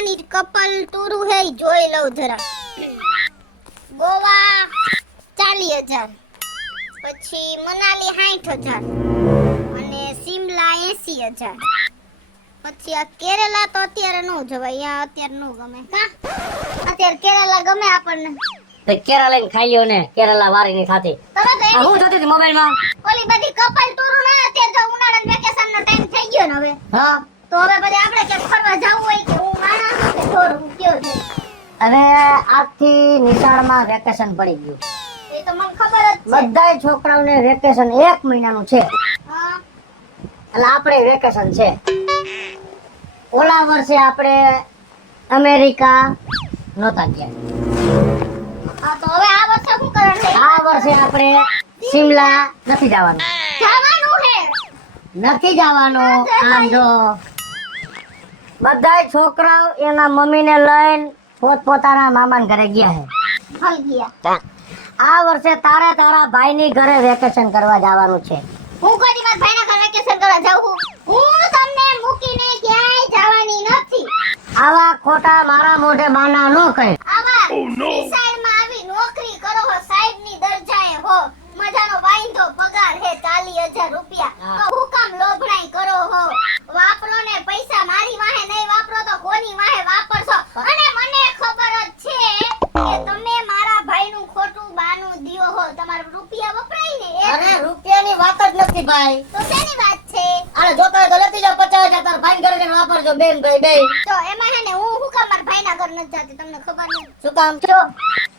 અહીંયાની couple ટૂરું હે ઈ જોઈ લઉં જરા. ગોવા 40,000, પછી મનાલી 60,000 અને સિમલા 80,000. પછી આ કેરલા તો અત્યારે નો જવાય, અહીંયા અત્યારે નો ગમે. કા અત્યારે કેરલા ગમે આપણને? તો કેરલા લઈને ખાઈ લ્યો ને, કેરલા વારી ની સાથે. તરત આ હું થતી હતી મોબાઈલ માં ઓલી બધી કપલ ટૂરું ના અત્યારે તો ઉનાળાના વેકેશન નો ટાઈમ થઈ ગયો ને હવે. હા. તો હવે પછી આપણે ક્યાંક ફરવા જવું હોય કે હું માણસ કે ઢોર હું કયો છે? અને આજથી નિશાળમાં વેકેશન પડી ગયું. એ તો મને ખબર જ છે. બધાય છોકરાઓને વેકેશન 1 મહિનાનું છે. હા. એટલે આપણે વેકેશન છે. ઓલા વર્ષે આપણે અમેરિકા નહોતા ગયા. હા તો હવે આ વર્ષે શું કરવાનું છે? આ વર્ષે આપણે સિમલા નથી જવાનું. જવાનું છે. નથી જવાનું. આમ જો બધાય છોકરાઓ એના મમ્મીને લઈને પોતપોતાના મામાના ઘરે ગયા છે. હલ ગયા. આ વર્ષે તારા ભાઈની ઘરે વેકેશન કરવા જવાનું છે. હું કોઈ મારા ભાઈના ઘરે વેકેશન કરવા જાઉં છું? હું તમને મૂકીને ક્યાંય જવાની નથી. આવા ખોટા મારા મોઢે બાના ન કહે. આવા સાઈડમાં આવી નોકરી કરો હો, સાહેબની દરજાએ હો, મજાનો વાઈન્ધો પગાર હે 40,000 રૂપિયા. હા. તો હું કામ લોભણાઈ કરો હો? વાપરો ને પૈસા, મારી વાહે નહીં વાપરો તો કોની વાહે વાપરશો? અને મને ખબર જ છે કે તમે મારા ભાઈનું ખોટું બાનું દિયો હો. તમારા રૂપિયા વપરાય ને એ અરે રૂપિયાની વાત જ નથી ભાઈ. તો શેની વાત છે? આને જોતો હોય તો લેતી જાવ 50,000 તાર ભાઈ ઘરે જઈને વાપરજો બેન ભાઈ બે. તો એમાં હે ને હું કામ મારા ભાઈના ઘર નથી જાતી, તમને ખબર નહીં? શું કામ? જો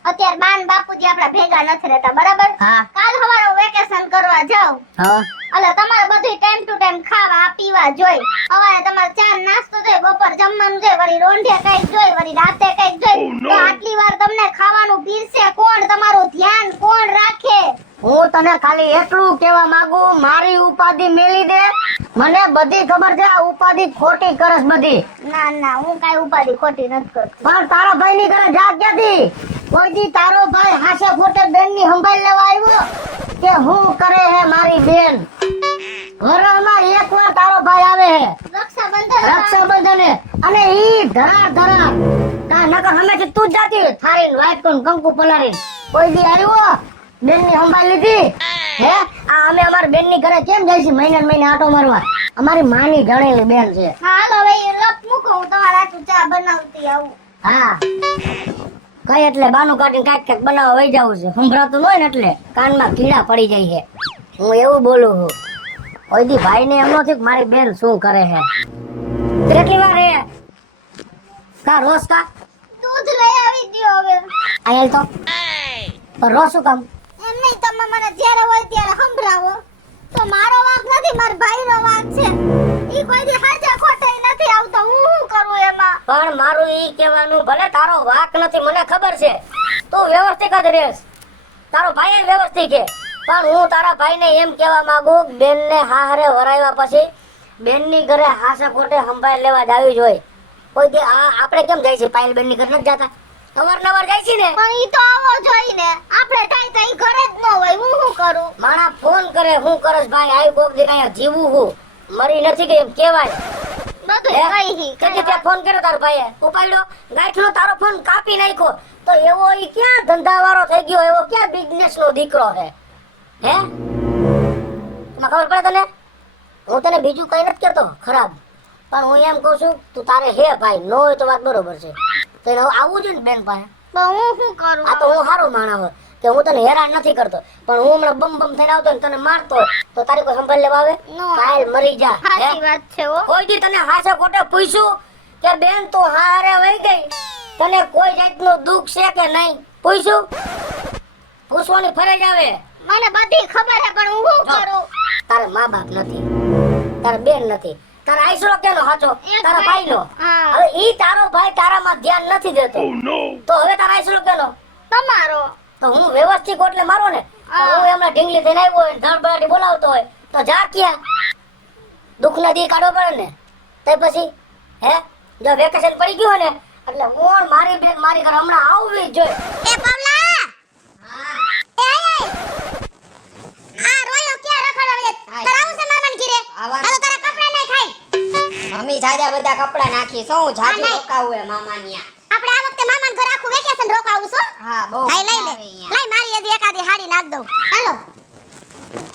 અત્યારે બાન બાપુજી આપણા ભેગા નથી રહેતા, બરાબર? હા. કાલ સવારે વેકેશન કરવા જાવ હા. એટલે તમારે બધું ટાઈમ ટુ ટાઈમ ખાવા પીવા જોઈ. સવારે તમારે ચા નાસ્તો જોઈ, બપોર જમવાનું જોઈ, વળી રોંઢે કઈક જોઈ, વળી રાતે કઈક જોઈ. તો આટલી વાર તમને ખાવાનું પીરસે કોણ? તમારું ધ્યાન કોણ રાખે? હું તને ખાલી એટલું કહેવા માંગુ, મારી ઉપાધિ મેલી દે. મને બધી ખબર છે આ ઉપાધિ ખોટી કરસ બધી. ના ના, હું કાઈ ઉપાધિ ખોટી નથી કરતી. પણ તારા ભાઈની ઘરે જા ક્યાંથી? કોઈ દી તારો ભાઈ હાસે ખોટે બેનની સંભાળ લેવા આવ્યો કે હું કરે હે મારી બેન? વરસમાં એકવાર તારો ભાઈ આવે હે રક્ષાબંધને, અને ઈ ધરા તા નકર હમેથી તું જ જાતી થારીન વાઈફ કોણ કંકુ પલારીન. કોઈ દી આવ્યો બેનની સંભાળ લીધી હે? આ અમે અમારી બેનની ઘરે કેમ જાય છે મહિને મહિને આટો મારવા? અમારી માની જડેલી બેન છે. હાલો હવે એ લપ મૂકો, હું તમારા હાથું ચા બનાવતી આવું. હા કઈ એટલે બાનું કાઢીને કાંઈક બનાવવા વહી જવું છે. સંભળાતું ન હોય ને એટલે કાનમાં કીડા પડી જાય છે. હું એવું બોલું છું. કોઈ દી ભાઈ ને એમ નથી કે મારી બેન શું કરે છે. કેટલી વાર હે કા રોજ કા દૂધ લઈ આવી દ્યો હવે. આયલ તો પણ રોજ શું કામ? એમ નહીં, તમે મને જ્યારે હોય ત્યારે સંભળાવો. તો મારો વાંક નથી, મારા ભાઈનો વાંક છે. ઈ કોઈ દી હાજા ખોટે નથી આવતો, હું શું કરું એમાં? પણ મારું ઈ કહેવાનું ભલે તારો વાક નથી મને ખબર છે, તું વ્યવસ્થિત જ રહેશ. તારો ભાઈ વ્યવસ્થિત છે, પણ હું તારા ભાઈને એમ કહેવા માંગુ બેનને હારે વરાવ્યા પછી બેનની ઘરે હાસે ખોટે સંભાળ લેવા જ આવી જોઈએ. કોઈ દી આપણે કેમ જાય છે પાયલ બેનની ઘરે નથી જતા? અવારનવાર જાય છે ને. પણ ઈ તો આવો જોઈ ને, આપણે કાઈ કાઈ ઘરે જ ન હોય, હું શું કરું? માણા ફોન કરે હું કરસ ભાઈ આઈ બોક દે કાયા જીવું હું મરી નથી કે એમ કહેવાય. બધું કઈ કેટલી ત્યાં ફોન કર્યો તારો ભાઈએ ઉપાડ્યો? ગાંઠનો તારો ફોન કાપી નાખ્યો. તો એવો ઈ ક્યાં ધંધાવાળો થઈ ગયો? એવો ક્યાં બિઝનેસ નો દીકરો છે? હે તમને ખબર પડે તને? હું તને બીજું કઈ નથી કહેતો ખરાબ, પણ હું એમ કહું છું તું તારે હે ભાઈ નો હોય તો વાત બરોબર છે. તો એને હવે આવવું જોઈએ ને બેન પાસે. તો હું શું કરું? આ તો હું સારું માણસ હોય કે હું તને હેરાન નથી કરતો, પણ હું હમણાં બમ થઈને આવતો ને તને મારતો હોય તો તારી કોઈ સંભાળ લેવા આવે? નો. કાલ મરી જા. સાચી વાત છે હો. કોઈ દી તને હાસે ખોટે પૂછ્યું કે બેન તું હારે વહી ગઈ, તને કોઈ જાતનું દુઃખ છે કે નહીં? પૂછ્યું? પૂછવાની ફરજ આવે. મને બધી ખબર છે, પણ હું શું કરું? તારે મા બાપ નથી, તારે બેન નથી, તારા આઈસરો કેનો હાચો? તારા ભાઈનો. હા. હવે ઈ તારો ભાઈ તારામાં ધ્યાન નથી દેતો તો હવે તારા આઈસરો કેનો? તમારો. તો હું વ્યવસ્થિત એટલે મારો ને. તો હું એમના ઢીંગલી થઈને આવ્યો હોય ધડબડાટી બોલાવતો હોય તો જા ક્યાં? દુઃખના દી કાઢવો પડે ને. તે પછી હે જો વેકેશન પડી ગયું ને એટલે મોણ મારી બેન મારી ઘરે હમણાં આવવી જ જોઈએ. એ પવલા, એ આય આ રોયો ક્યાં રખડવે? તારા આવું છે મામાન ઘરે? આવા. હાલો તારા કપડા નહીં ખાઈ. મમ્મી જાજા બધા કપડા નાખી શું જાજુ નહીં. રોકાવું હે મામાની આ. આપણે આ વખતે મામાન ઘર આખું વેકેશન રોકાવું છો હા બહુ લઈ લઈ મજા લે આવે અહીંયા. લઈ મારી હજી એકાદી હાડી નાખ દઉં હાલો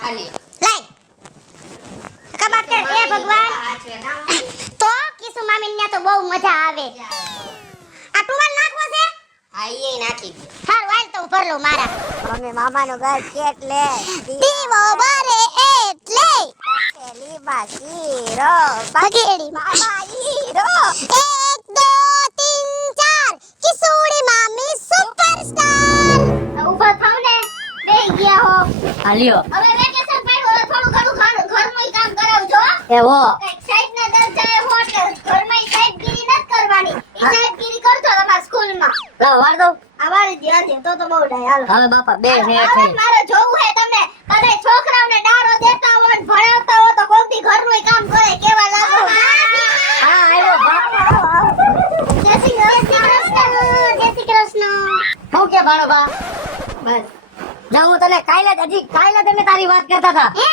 હાલી. લઈ કબાટ કે એ ભગવાન હાચવે ના. તો કિસુ મામીન ન્યા તો બહુ મજા આવે આ ટુવાલ નાખવો છે હા ઈ નાખી દે. હારું હાલ તો હું ભર લઉં મારા મમ્મી મામાનું ઘર કેટલે દીવો બરે એટલે પેલી બાકીરો બગેડી મામા હીરો 1 2 3 4 કિસુડી મામી સુપરસ્ટાર ઊભા થાવ ને બેહી ગયા હો હાલ્યો હવે વેકેશન પડ્યું થોડું ઘણું ઘરનું કામ કરાવજો એવો કઈક સાઈડ ના દરજાએ હોટલ ઘરમાં સાઈડગીરી નથી કરવાની ઈ સાઈડગીરી કરજો તમારા સ્કૂલમાં લાવ વાર દઉં આ વાળી ધ્યાન દે તો બહુ ડાય હાલો હવે બાપા બે ને હવે મારે જોવું હે તમને કદાચ છોકરાઓને ડારો દેતા હો ને ભણાવતા હો તો કોકથી ઘરનું કામ કરે કેવા લાગો હા આવ્યો બાપા જય શ્રી કૃષ્ણ જય શ્રી કૃષ્ણ શું કે ભાણો બા બસ જો હું તને કાલે તમે તારી વાત કરતા હતા હે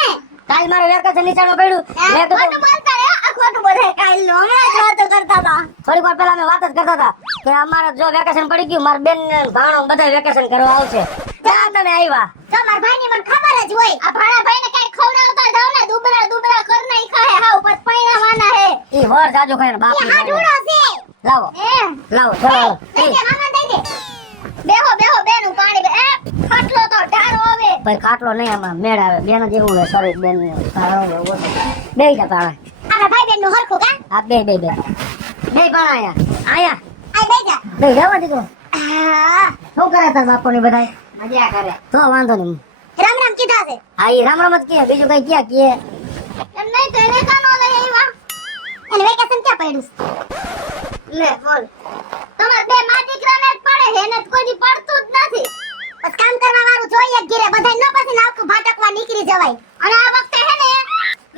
કાલ મારે વેકેશન નીચાણમાં પડ્યું મેં ખોટું કીધું બોલતા રે આ ખોટું બોલે કાલનો હમણાં જ વાતો કરતા હતા થોડીક વાર પહેલા અમે વાત જ કરતા હતા કે અમારે જો વેકેશન પડી ગયું મારા બેન ને ભાણો બધા વેકેશન કરવા આવશે ત્યાં તમે આવ્યા તમાર ભાઈની મને ખબર જ હોય આ ભાણા ભાઈને કઈ ખવડાવતા જાવ ને દુબળા દુબળા કર નહીં ખાય હાવ પછ પૈણાવાના હે ઈ વર જાજો ખાઈને બાપ એ હાડુડો છે લાવો હે લાવો ચલો દઈ દે મામા દઈ દે બેહો બેહો બેનું પાણી એ ખાટલો તો ઢારો આવે ભાઈ ખાટલો નહીં આમાં મેળ આવે બેન જેવું હે સોરી બેન બે જા પાણા આપણા ભાઈ બેન નું હરખું કા આ બે પાણા આયા આ બેઈ જા બે જવા દીધું આ, શું કરે તાર બાપો ની બધાય મજા કરે. તો વાંધો નહીં રામ રામ કીધા છે હા ઈ રામ રામ જ કહે બીજું કઈ ક્યાં કહે એમ નહીં તો એને કાનો લઈ આવ્યા એને વેકેશન ક્યાં પડ્યું છે? લે બોલ તમાર બે માં દીકરાને જ પડે છે એને જ કોઈ દી પડતું જ નથી બસ કામ કરવા વાળું જોઈએ જ ઘીરે બધાય ન પછી નાખું ભાટકવા નીકળી જવાય અને આ વખતે હે ને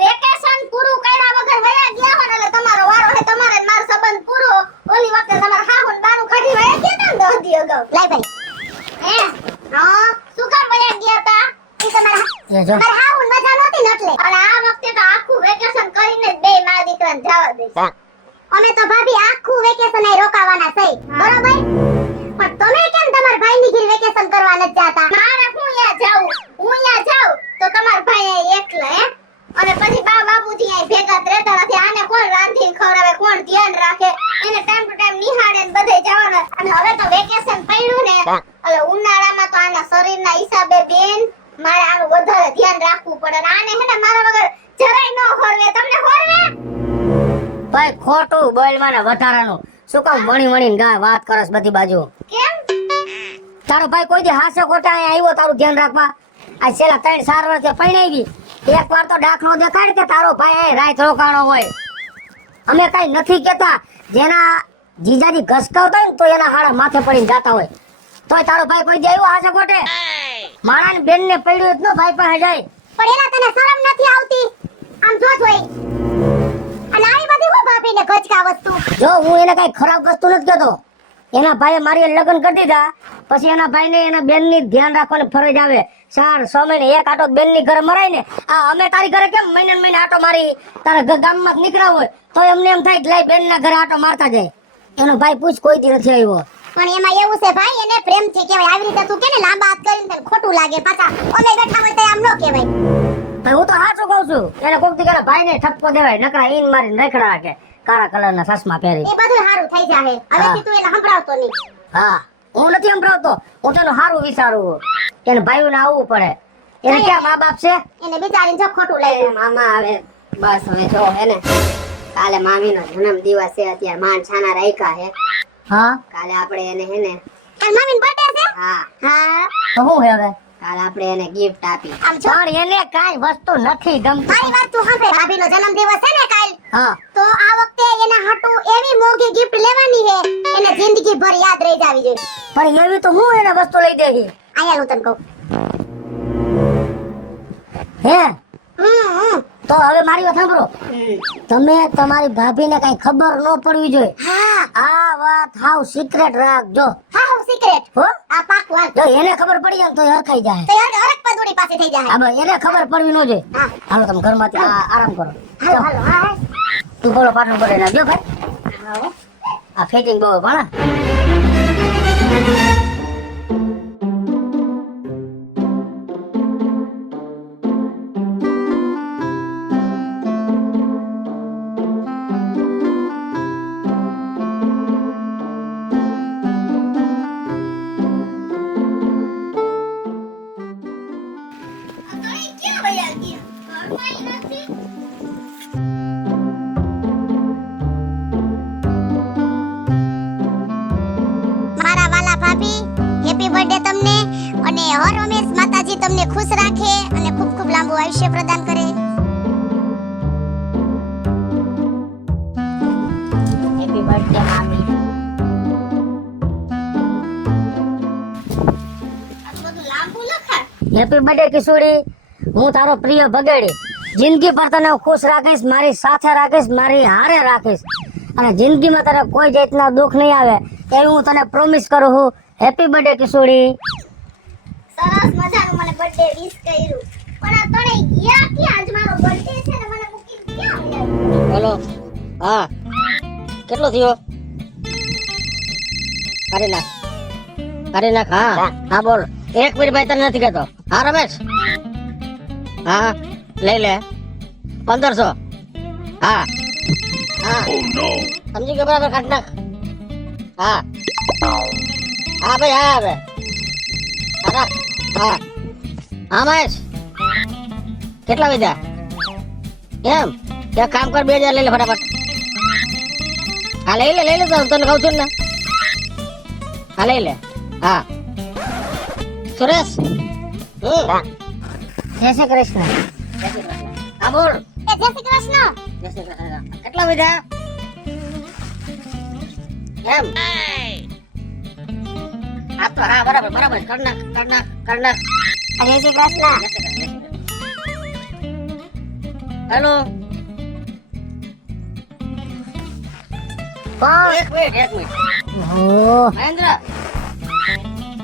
વેકેશન પૂરું કર્યા વગર વયા ગયા હોય ને એટલે તમારો વારો હે તમારે ને મારો સંબંધ પૂરો ઓલી વખતે તમારા હાહુ ને બાનું કાઢી વયા ગયા તા ને 10 દી અગાઉ લાય ભાઈ હે હા શું કામ વયા ગયા તા ઈ તમારા એ જો મારા હાહુ ને મજા નહોતી ને એટલે અને આ વખતે તો આખું વેકેશન કરીને જ બે માં દીકરાને જવા દઈશ અમે તો ભાભી આખું વેકેશન અહીં રોકાવાના છે બરોબર પણ તમે કેમ તમારા ભાઈની ઘરે વેકેશન કરવા નથી જાતા મારે હું યા જાઉં હું યા જાઉં તો તમારા ભાઈ અહીં એકલા હે અને પછી બા બાપુજી અહીં ભેગા જ રહેતા નથી આને કોણ રાંધીને ખવડાવે કોણ ધ્યાન રાખે એને ટાઈમ ટુ ટાઈમ નિહાળે ને બધે જવાનું અને હવે તો વેકેશન પડ્યું ને એટલે ઉનાળામાં તો આના શરીરના હિસાબે બેન મારે આનું વધારે ધ્યાન રાખવું પડે અને આને હે ને મારા વગર જરાય ન હોરવે તમને હોરવે ભાઈ ખોટું બોલ મને વધારાનું શું કામ વણી ગા વાત કરસ બધી બાજુ કેમ તારો ભાઈ કોઈ દી હાસે ખોટા અહીંયા આવ્યો તારું ધ્યાન રાખવા આ છેલ્લા 3-4 વર્ષથી પૈણાવી એક વાર તો દાખલો દેખાડ કે તારો ભાઈ અહીં રાત રોકાણો હોય અમે કઈ નથી કેતા જેના જીજાજી ઘસકાવતા હોય ને તો એના હાડા માથે પડીને જાતા હોય તોય તારો ભાઈ કોઈ દી આવ્યો હાસે ખોટે માણાની બેન ને પડ્યું એટલો ભાઈ પાસે જાય પણ એના તને શરમ નથી આવતી આમ જો જોઈ અને આવી બધી હું ભાભીને ગજકા વસ્તુ જો હું એને કઈ ખરાબ વસ્તુ નથી કહેતો એના ભાઈએ મારી લગ્ન કરી દીધા પછી એના ભાઈને એના બેનની ધ્યાન રાખવાની ફરજ આવે 4-6 મહિને એક આટો બેનની ઘરે મરાય ને આ અમે તારી ઘરે કેમ મહિને આટો મારી તારા ગામમાં નીકળ્યા હોય તો એમને એમ થાય કે લઈ બેનના ઘરે આટો મારતા જાય એનો ભાઈ પૂછ કોઈ દી નથી આવ્યો પણ એમાં એવું છે ભાઈ એને પ્રેમથી કહેવાય આવી રીતે તું કે ને લાંબા હાથ કરીને તને ખોટું લાગે પાછા ઓલે બેઠા હોય તો આમ ન કહેવાય ભાઈ હું તો સાચું કહું છું એને કોક દી ભાઈને ઠપકો દેવાય નકરા ઈન મારીને રખડા રાખે કાળા કલરના ચશ્મા પહેરી એ બધું સારું થઈ જાહે હવેથી તું એને સંભળાવતો નહીં હા હું નથી સંભળાવતો હું તેનું સારું વિચારું એને ભાઈઓને આવવું પડે એને ક્યાં મા બાપ છે એને બિચારીને જો ખોટું લાગે મામા હવે બસ હવે જો હે ને કાલે મામીનો જન્મ દિવસ છે અત્યારે માન છાના રાખ્યા હે હા કાલે આપણે એને હે ને તાર મામીન બર્થડે છે હા હા તો હું હે હવે કાલે આપણે એને ગિફ્ટ આપી આમ જો પણ એને કાઈ વસ્તુ નથી ગમતી મારી વાત તું સાંભળે ભાભીનો જન્મદિવસ છે ને કાલ હા તો આ વખતે એના હાટુ એવી મોંઘી ગિફ્ટ લેવાની છે એને જિંદગી ભર યાદ રહી જાવી જોઈએ પણ એવી તો હું એને વસ્તુ લઈ દેવી આયા હું તને કહું હે હમ તો હવે મારી વાત સાંભળો તમે તમારી ભાભીને કઈ ખબર ન પડવી જોઈએ હા આ વાત હાવ સિક્રેટ રાખજો હા હું સિક્રેટ હો આ પાક વાત જો એને ખબર પડી જાય ને તો હરખાઈ જાય તો યાર હરક પદુડી પાસે થઈ જાય હા ભાઈ એને ખબર પડવી ન જોઈએ હા હાલો તમે ઘરમાંથી આરામ કરો હાલો હાલો હા તું બોલો પાટલું પડે નાખજો ભાઈ. આ ફિટિંગ બહુ ભણા. આ તો એ ક્યાં વયા ગયા? ઘરમાં ય નથી. મારા વાલા ભાભી, હેપી બર્થડે તમને, અને હર હંમેશ માતાજી તમને ખુશ રાખે અને ખૂબ ખૂબ લાંબુ આયુષ્ય પ્રદાન કરે. હેપી બર્થડે મામી. આ બધું લાંબુ લખા. હેપી બર્થડે કિશોરી. હું તારો પ્રિય ભગેડી. જિંદગી પર તને હું ખુશ રાખીશ, મારી સાથે રાખીશ, મારી હારે રાખીશ, અને જિંદગીમાં તને કોઈ જાતના દુઃખ નહીં આવે એવું હું તને પ્રોમિસ કરું છું. હેપી બર્થડે કિશોરી. સરસ મજાનું મને બર્થડે વિશ કર્યું. પણ આ તણે ગયા ક્યાં? આજ મારો બર્થડે છે ને મને મૂકીને ક્યાં વયા? હેલો. હા, કેટલો થયો? કરી નાખ. હા હા બોલ. એક મિનિટ ભાઈ, તને નથી કહેતો. હા રમેશ, હા લઈ લે 1500. હા હા સમજી ગયો, બરાબર કાઢ નાખ. હા હા ભાઈ, હા હવે હા હા હા મહેશ, કેટલા વિધા? એમ એક કામ કર, 2000 લઈ લે ફટાફટ. હા લઈ લે તો તને કહું છું ને. હા લઈ લે. હા સુરેશ. જય શ્રી કૃષ્ણ. હા બોલ. એ જય શ્રી કૃષ્ણ. જય શ્રી કૃષ્ણ. કેટલા વિધા? એમ આ તો હા બરાબર બરાબર. કર નાખ. જય શ્રી કૃષ્ણ. હેલો. એક મિનિટ. મહેન્દ્ર,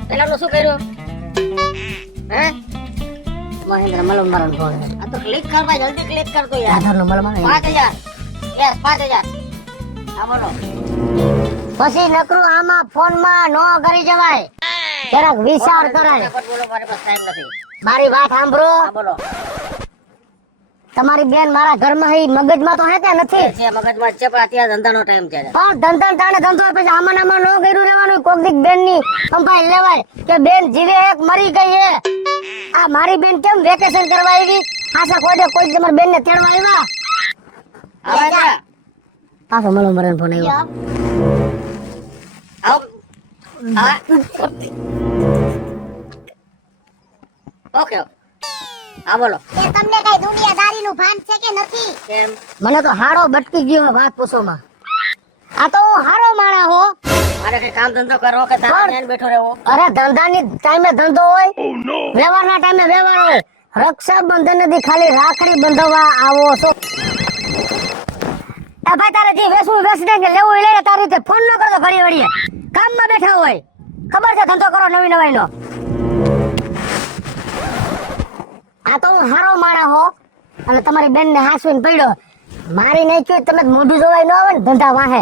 પેલાનું શું કર્યું? હે મહેન્દ્ર મલમ મારન ફોન. આ તો ક્લિક કર ભાઈ, જલ્દી ક્લિક કર તો યાર. આધારનો મલમ આવે. 5000. યસ 5000. હા બોલો. પછી નકરું આમાં ફોનમાં નો કરી જવાય, જરાક વિચાર કરાય. બોલો, મારી પાસે ટાઈમ નથી. મારી વાત સાંભળો. હા બોલો. તમારી બેન મારા ઘરમાં હી મગજમાં તો હે કે નથી? છે મગજમાં છે, પણ અત્યારે ધંધાનો ટાઈમ છે. પણ ધંધો પછી આમાં નો કર્યું રહેવાનું. કોક દીક બેન ની કંપાઈ લેવાય કે બેન જીવે એક મરી ગઈ હે. આ મારી બેન કેમ વેકેશન કરવા આવી? આશા કોઈ તમારી બેન ને તેડવા આવ્યા? પાછો મળો મરણ ફોન આવ્યો. ઓકે હા બોલો. એ તમને કઈ દુનિયાદારીનું ભાન છે કે નથી? કેમ? મને તો હારો બટકી ગયો વાત પૂછોમાં. આ તો હું હારો માણા હો. મારે કઈ કામ ધંધો કરો કે તારે બેઠો રહેવો? અરે ધંધાની ટાઈમે ધંધો હોય, વ્યવહારના ટાઈમે વ્યવહાર હોય. રક્ષાબંધન નથી ખાલી રાખડી બંધાવવા આવો છો. એ ભાઈ તારે જે વેસવું વેસ દે કે લેવું એ લઈ. તારી રીતે ફોન ન કરતો ઘડી વળીએ. કામમાં બેઠા હોય, ખબર છે ધંધો કરો નવી નો. આ તો હું હારો માણા હો, અને તમારી બેન ને હાસવીને પડ્યો. મારી નાખ્યું તમે મોઢું જોવાય ન આવે ને ધંધા વાહે.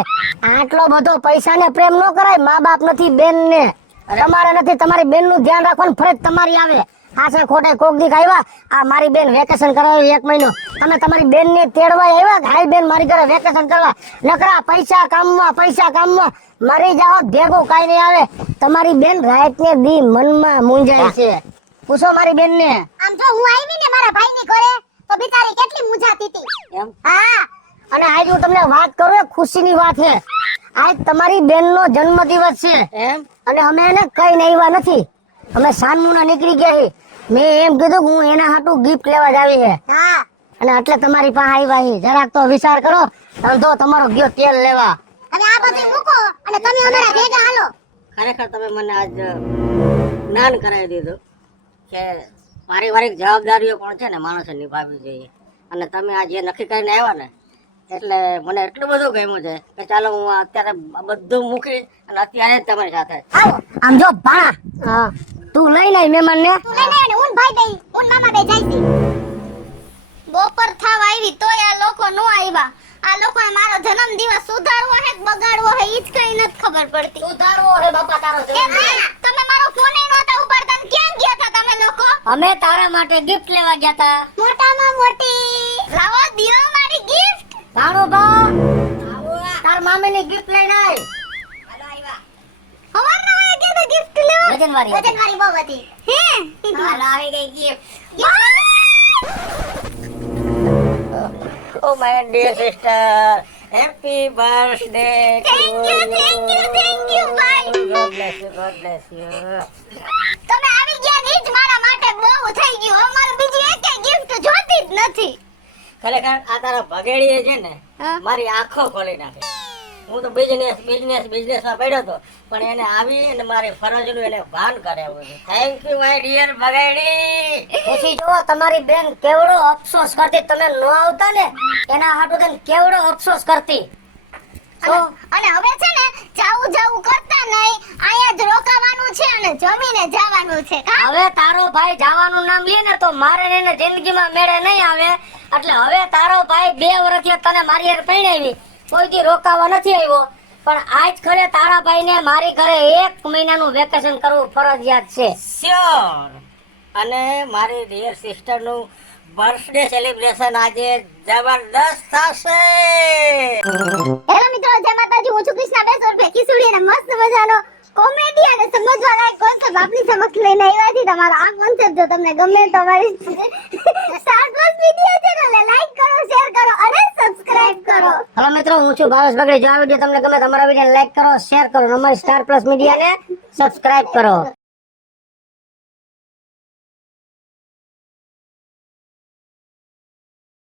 આટલો બધો પૈસા ને પ્રેમ ન કરાય. મા બાપ નથી બેન ને, તમારે નથી. તમારી બેન નું ધ્યાન રાખવાનું ફરજ તમારી આવે. આશે ખોટે કોક દીક આવ્યા. આ મારી બેન વેકેશન કરવા 1 મહિનો. તમે તમારી બેન ને તેડવા આવ્યા? હાઈ બેન મારી ઘરે વેકેશન કરવા. નકરા પૈસા કામમાં મરી જાઓ, ભેગું કઈ નહીં આવે. તમારી બેન રાત ને દી મનમાં મૂંઝાય છે. પૂછો મારી બેન ને. આમ જો હું આવી ને મારા ભાઈની ઘરે તો બિચારી કેટલી મૂંઝાતી હતી. એમ? હા. અને આજ હું તમને વાત કરું, એ ખુશીની વાત છે. આજ તમારી બેન નો જન્મદિવસ છે. એમ? અને અમે એને કઈ આવ્યા નથી. અમે સાનમુના નીકળી ગયા છીએ. મેં એમ કીધું કે હું એના હાટું ગિફ્ટ લેવા જ આવી છે. હા. અને એટલે તમારી પાસે આવ્યા છીએ. જરાક તો વિચાર કરો. ધંધો તમારો ગયો તેલ લેવા. હવે આ બધું મૂકો અને તમે અમારા ભેગા હાલો. ખરેખર તમે મને આજ જ્ઞાન કરાવી દીધું કે પારિવારિક જવાબદારીઓ પણ છે ને માણસે નિભાવવી જોઈએ. અને તમે આ જે નક્કી કરીને આવ્યા ને, એટલે મને એટલું બધું ગમ્યું છે કે ચાલો હું અત્યારે બધું મૂકી અને અત્યારે જ તમારી સાથે આવો. આમ જો ભાણા તું લઈ લઈ મહેમાન ને. તું લઈને આવ ને ઉન ભાઈ બે ઉન મામા બે જાય છે. બપોર થાવ આવી તોય આ લોકો નો આવ્યા. આ લોકોએ મારો જન્મદિવસ સુધારવો હે કે બગાડવો હે ઈ જ કઈ નથી ખબર પડતી. સુધારવો હે બાપા તારો એ ના, તમે મારો ફોન ય નહોતા ઉપાડતા ને ક્યાં ગયા હતા તમે લોકો? અમે તારા માટે ગિફ્ટ લેવા ગયા તા. મોટામાં મોટી લાવો દિયો મારી ગિફ્ટ. તારો બા તાર મામીની ગિફ્ટ લઈને આય. હવારના વાળા કીધું ગિફ્ટ લેવા. વજનવાળી હતી. વજનવાળી બહુ હતી. હે? હાલો આવી ગઈ gift. Oh my dear sister, happy birthday to Thank you, bye. God bless you, God bless you. તમે આવી ગયા ને ઈ જ મારા માટે બહુ થઈ ગયું. અમારે બીજી એકેય gift જોતી જ નથી. ખરેખર આ તારા ભગેડીએ છે ને હા? મારી આંખો ખોલી નાખી. હું તો બિઝનેસ માં પડ્યો હતો પણ એને આવી અને મારી ફરજનું એને ભાન કરાવ્યું છે. થેન્ક યુ માય ડિયર ભગેડી. પછી જો તમારી બેન કેવડો અફસોસ કરતી તમે ન આવતા ને એના હાટુ થઈને કેવડો અફસોસ કરતી. તો અને હવે છે ને જાવું કરતા નહીં. અહીંયા જ રોકાવાનું છે અને જમીને જવાનું છે. કા? હવે તારો ભાઈ જવાનું નામ લે ને તો મારે ને એને જિંદગીમાં મેળે નહીં આવે. એટલે હવે તારો ભાઈ 2 વર્ષથી તને મારી હારે પરણાવી કોઈથી રોકાવા નથી આવ્યો પણ આજ ખરે તારા ભાઈને મારી ઘરે 1 મહિનાનું વેકેશન કરવું ફરજિયાત છે. શ્યોર. અને મારી ડિયર સિસ્ટર નું બર્થડે સેલિબ્રેશન આજે જબરદસ્ત થશે. હેલો મિત્રો, જય માતાજી. હું છું કૃષ્ણા બેસોર ભેકી સુડી અને મસ્ત મજાનો કોમેડી અને સમજવા લાયક કોન્સેપ્ટ આપની સમક્ષ લઈને આવ્યા છીએ. તમારો આ કોન્સેપ્ટ જો તમને ગમે તો અમારી સ્ટાર પ્લસ વિડિયો ચેનલને લાઈક કરો, શેર કરો અને સબસ્ક્રાઇબ કરો. હેલો મિત્રો, હું છું ભાવેશ બગડી. જો આ વિડીયો તમને ગમે તો અમારા વિડીયોને લાઈક કરો, શેર કરો અને અમારી સ્ટાર પ્લસ મીડિયાને સબસ્ક્રાઇબ કરો.